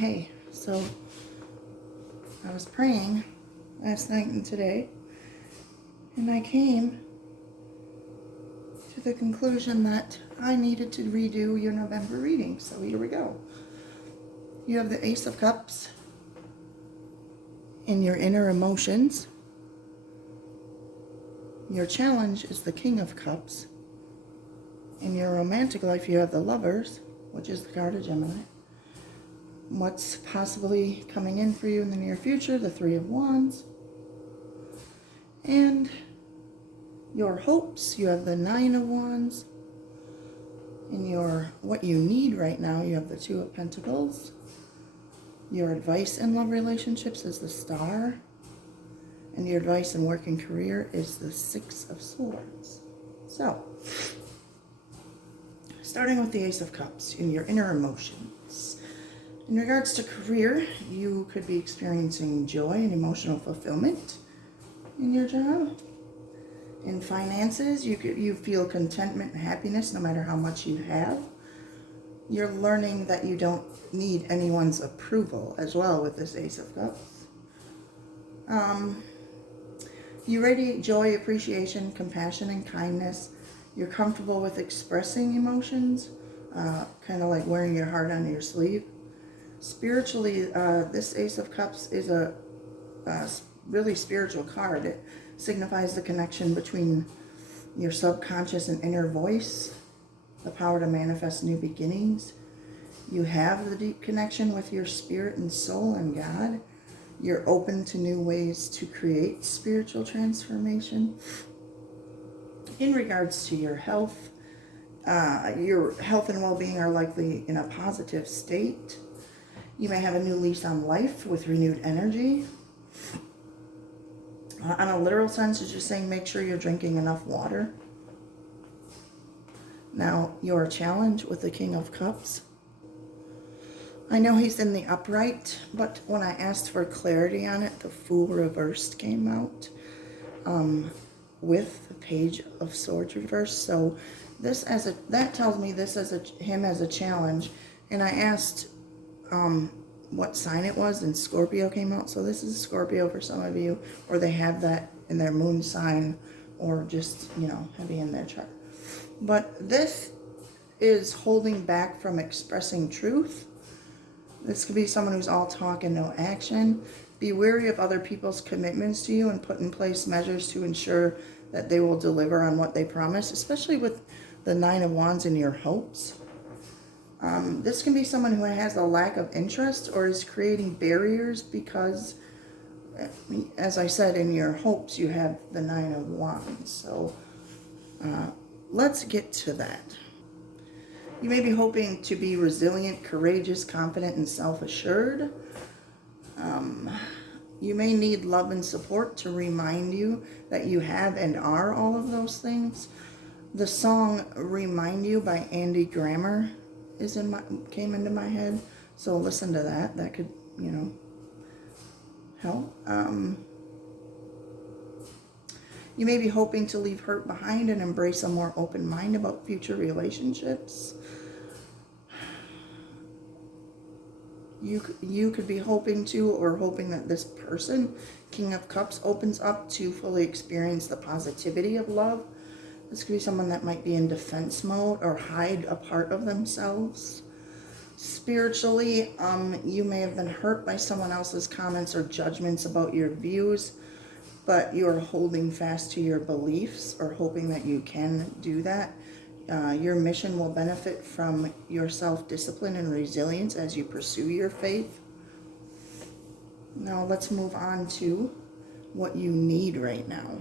Hey, so I was praying last night and today, and I came to the conclusion that I needed to redo your November reading. So here we go. You have the Ace of Cups in your inner emotions. Your challenge is the King of Cups. In your romantic life, you have the Lovers, which is the card of Gemini. What's possibly coming in for you in the near future, the Three of Wands. And your hopes, you have the Nine of Wands. In your what you need right now, you have the Two of Pentacles. Your advice in love relationships is the Star. And your advice in work and career is the Six of Swords. So, starting with the Ace of Cups in your inner emotions. In regards to career, you could be experiencing joy and emotional fulfillment in your job. In finances, you feel contentment and happiness no matter how much you have. You're learning that you don't need anyone's approval as well with this Ace of Cups. You radiate joy, appreciation, compassion, and kindness. You're comfortable with expressing emotions, kind of like wearing your heart on your sleeve. Spiritually, this Ace of Cups is a really spiritual card. It signifies the connection between your subconscious and inner voice, the power to manifest new beginnings. You have the deep connection with your spirit and soul and God. You're open to new ways to create spiritual transformation. In regards to your health and well-being are likely in a positive state. You may have a new lease on life with renewed energy. On a literal sense, it's just saying make sure you're drinking enough water. Now, your challenge with the King of Cups. I know he's in the upright, but when I asked for clarity on it, the Fool reversed came out with the Page of Swords reversed. So that tells me this as him as a challenge. And I asked what sign it was, and Scorpio came out. So this is Scorpio for some of you, or they have that in their moon sign, or just, heavy in their chart. But this is holding back from expressing truth. This could be someone who's all talk and no action. Be wary of other people's commitments to you and put in place measures to ensure that they will deliver on what they promise, especially with the Nine of Wands in your hopes. This can be someone who has a lack of interest or is creating barriers because, as I said, in your hopes you have the Nine of Wands. So let's get to that. You may be hoping to be resilient, courageous, confident, and self-assured. You may need love and support to remind you that you have and are all of those things. The song Remind You by Andy Grammer came into my head. So listen to that. That could, help. You may be hoping to leave hurt behind and embrace a more open mind about future relationships. You could be hoping that this person, King of Cups, opens up to fully experience the positivity of love. This could be someone that might be in defense mode or hide a part of themselves. Spiritually, you may have been hurt by someone else's comments or judgments about your views, but you are holding fast to your beliefs or hoping that you can do that. Your mission will benefit from your self-discipline and resilience as you pursue your faith. Now let's move on to what you need right now.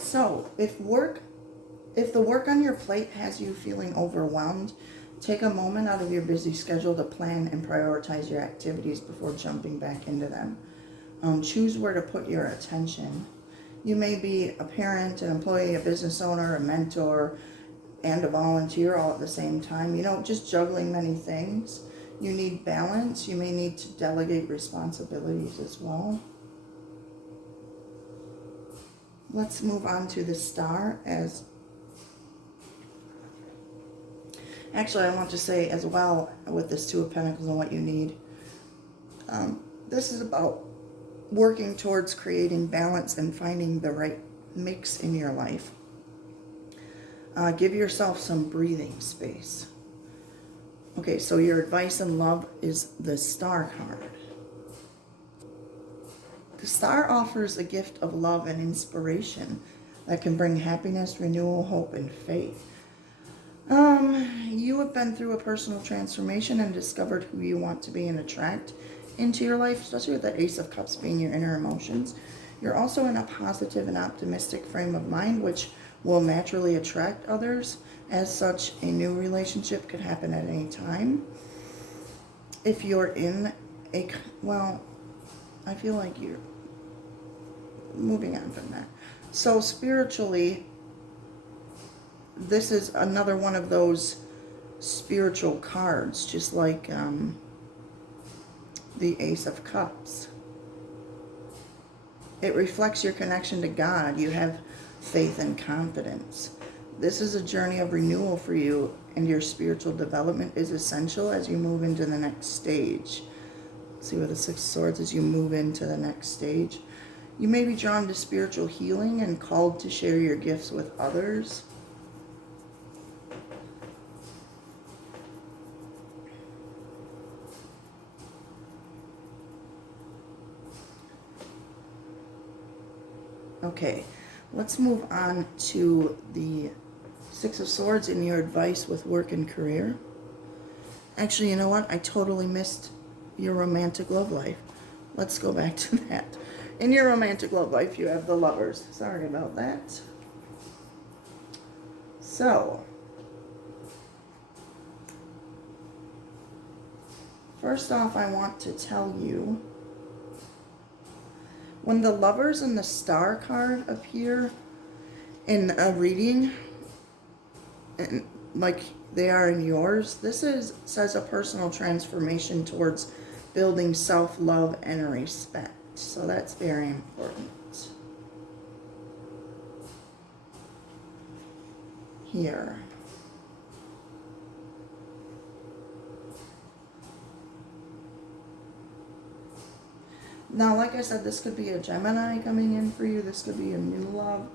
So if the work on your plate has you feeling overwhelmed, take a moment out of your busy schedule to plan and prioritize your activities before jumping back into them. Choose where to put your attention. You may be a parent, an employee, a business owner, a mentor, and a volunteer all at the same time. Just juggling many things. You need balance. You may need to delegate responsibilities as well. Let's move on to the Star. Actually, I want to say as well with this Two of Pentacles and what you need. This is about working towards creating balance and finding the right mix in your life. Give yourself some breathing space. Okay, so your advice in love is the Star card. The Star offers a gift of love and inspiration that can bring happiness, renewal, hope, and faith. You have been through a personal transformation and discovered who you want to be and attract into your life, especially with the Ace of Cups being your inner emotions. You're also in a positive and optimistic frame of mind, which will naturally attract others. As such, a new relationship could happen at any time. If you're in a, well, I feel like you're moving on from that. So spiritually, this is another one of those spiritual cards, just like the Ace of Cups. It reflects your connection to God. You have faith and confidence. This is a journey of renewal for you, and your spiritual development is essential as you move into the next stage. See with the Six of Swords, as you move into the next stage. You may be drawn to spiritual healing and called to share your gifts with others. Okay, let's move on to the Six of Swords and your advice with work and career. Actually, you know what? I totally missed your romantic love life. Let's go back to that. In your romantic love life, you have the Lovers. Sorry about that. So, first off, I want to tell you, when the Lovers and the Star card appear in a reading, and like they are in yours, this says a personal transformation towards building self-love and respect. So that's very important here. Now, like I said, this could be a Gemini coming in for you. This could be a new love.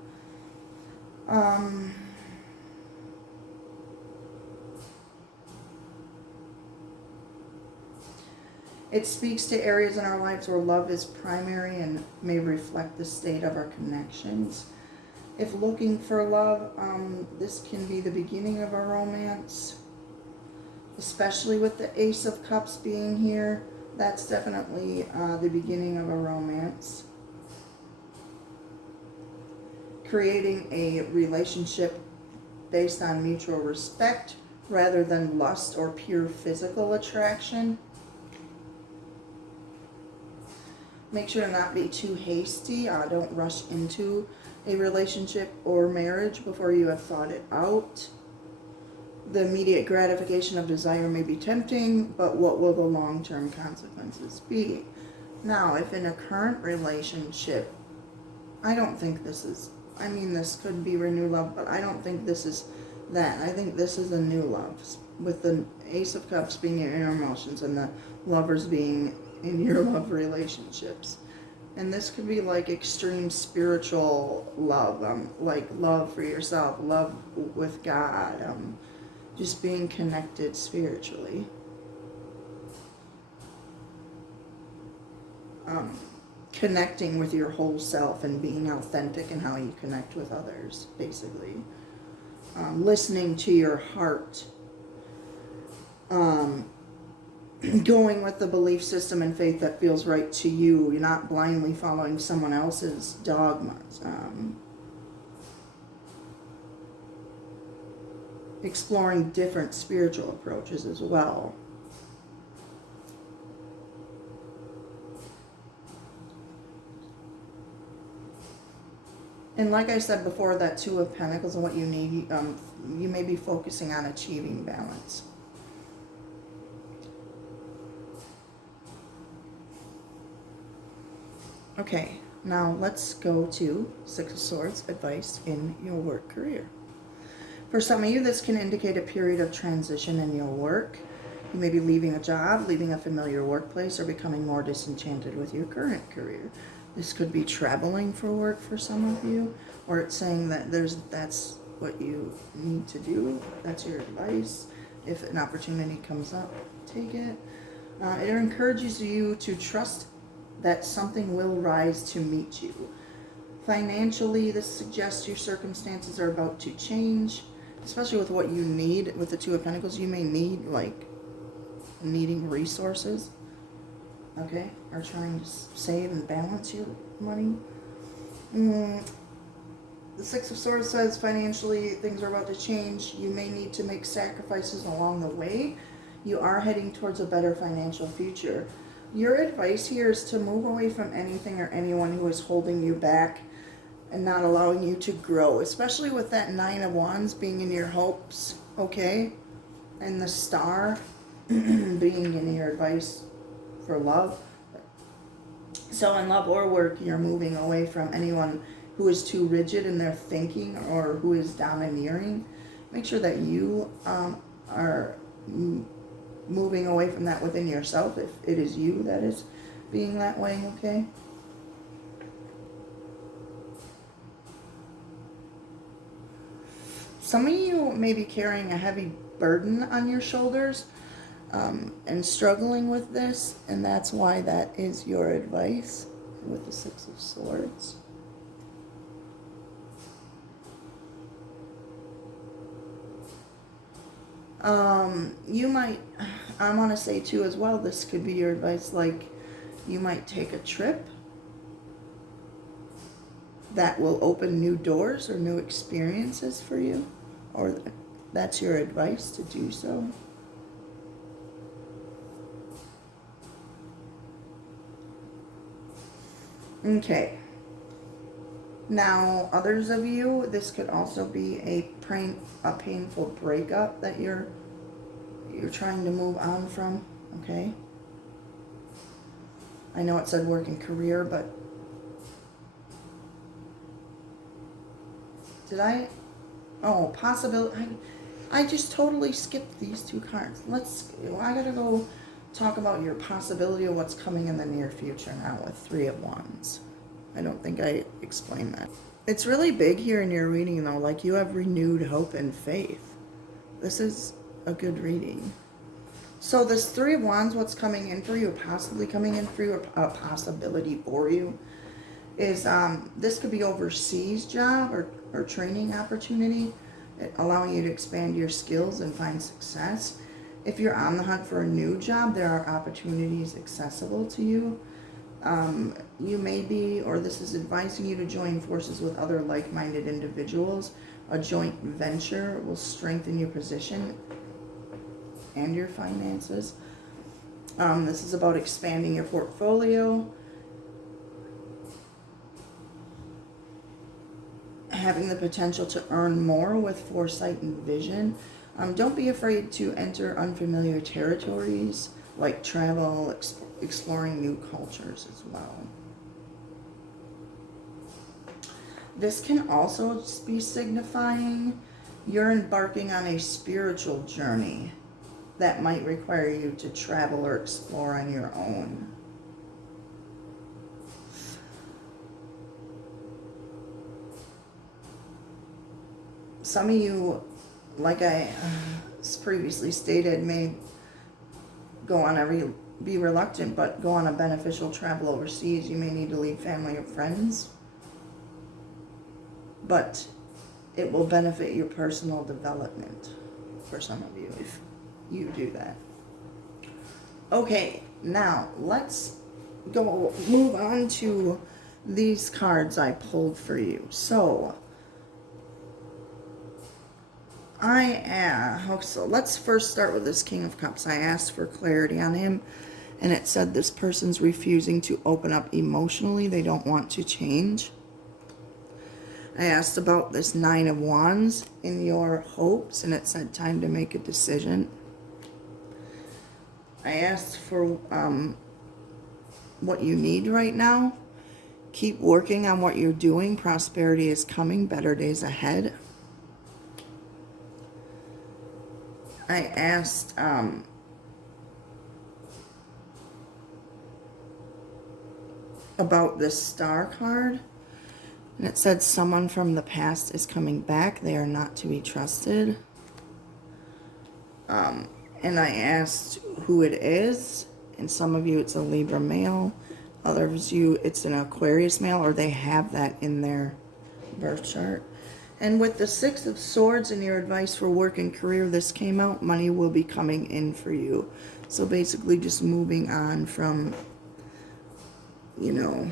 It speaks to areas in our lives where love is primary and may reflect the state of our connections. If looking for love, this can be the beginning of a romance, especially with the Ace of Cups being here. That's definitely the beginning of a romance. Creating a relationship based on mutual respect rather than lust or pure physical attraction. Make sure to not be too hasty. Don't rush into a relationship or marriage before you have thought it out. The immediate gratification of desire may be tempting, but what will the long-term consequences be? Now, if in a current relationship, I don't think this is, I mean, this could be renewed love, but I don't think this is that. I think this is a new love, with the Ace of Cups being your inner emotions and the Lovers being in your love relationships. And this could be like extreme spiritual love, like love for yourself, love with God, just being connected spiritually. Connecting with your whole self and being authentic in how you connect with others, basically. Listening to your heart. Going with the belief system and faith that feels right to you. You're not blindly following someone else's dogmas. Exploring different spiritual approaches as well. And like I said before, that Two of Pentacles and what you need, you may be focusing on achieving balance. Okay, now let's go to Six of Swords, advice in your work career. For some of you, this can indicate a period of transition in your work. You may be leaving a job, leaving a familiar workplace, or becoming more disenchanted with your current career. This could be traveling for work for some of you, or it's saying that that's what you need to do. That's your advice. If an opportunity comes up, take it. It encourages you to trust that something will rise to meet you. Financially, this suggests your circumstances are about to change, especially with what you need. With the Two of Pentacles, you may need, like, needing resources, okay, or trying to save and balance your money. The Six of Swords says financially things are about to change. You may need to make sacrifices along the way. You are heading towards a better financial future. Your advice here is to move away from anything or anyone who is holding you back and not allowing you to grow, especially with that Nine of Wands being in your hopes, okay, and the Star being in your advice for love. So in love or work, you're moving away from anyone who is too rigid in their thinking or who is domineering. Make sure that you are moving away from that within yourself, if it is you that is being that way, okay? Some of you may be carrying a heavy burden on your shoulders and struggling with this, and that's why that is your advice with the Six of Swords. You might, I want to say too as well, this could be your advice, like you might take a trip that will open new doors or new experiences for you, or that's your advice to do so. Okay. Now, others of you, this could also be a painful breakup that you're trying to move on from, okay? I know it said work and career, but did I? Oh, possibility. I just totally skipped these two cards. I gotta go talk about your possibility of what's coming in the near future now with Three of Wands. I don't think I explained that. It's really big here in your reading, though. Like, you have renewed hope and faith. This is a good reading. So this Three of Wands, what's coming in for you, possibly coming in for you, a possibility for you, is this could be overseas job or training opportunity, allowing you to expand your skills and find success. If you're on the hunt for a new job, there are opportunities accessible to you. You may be, or this is advising you to join forces with other like-minded individuals. A joint venture will strengthen your position and your finances. This is about expanding your portfolio, having the potential to earn more with foresight and vision. Don't be afraid to enter unfamiliar territories, like travel, exploring new cultures as well. This can also be signifying you're embarking on a spiritual journey that might require you to travel or explore on your own. Some of you, like I previously stated, may be reluctant, but go on a beneficial travel overseas. You may need to leave family or friends, but it will benefit your personal development for some of you if you do that. Okay, now let's move on to these cards I pulled for you. So so let's first start with this King of Cups. I asked for clarity on him, and it said this person's refusing to open up emotionally. They don't want to change. I asked about this Nine of Wands in your hopes, and it said time to make a decision. I asked for what you need right now. Keep working on what you're doing. Prosperity is coming. Better days ahead. I asked about this star card, and it said someone from the past is coming back. They are not to be trusted. And I asked who it is, and some of you it's a Libra male, others you it's an Aquarius male, or they have that in their birth chart. And with the Six of Swords and your advice for work and career, this came out, money will be coming in for you. So basically just moving on from, you know,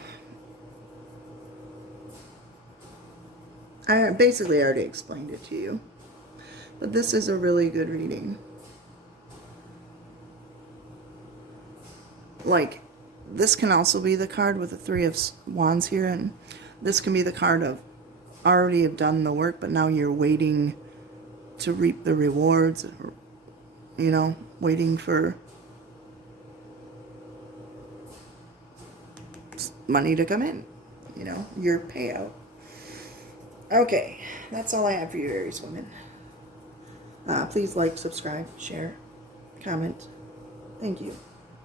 I basically already explained it to you. But this is a really good reading. Like, this can also be the card with the Three of Wands here, and this can be the card of already have done the work, but now you're waiting to reap the rewards, you know, waiting for money to come in, you know, your payout. Okay, that's all I have for you, Aries women. Please like, subscribe, share, comment. Thank you.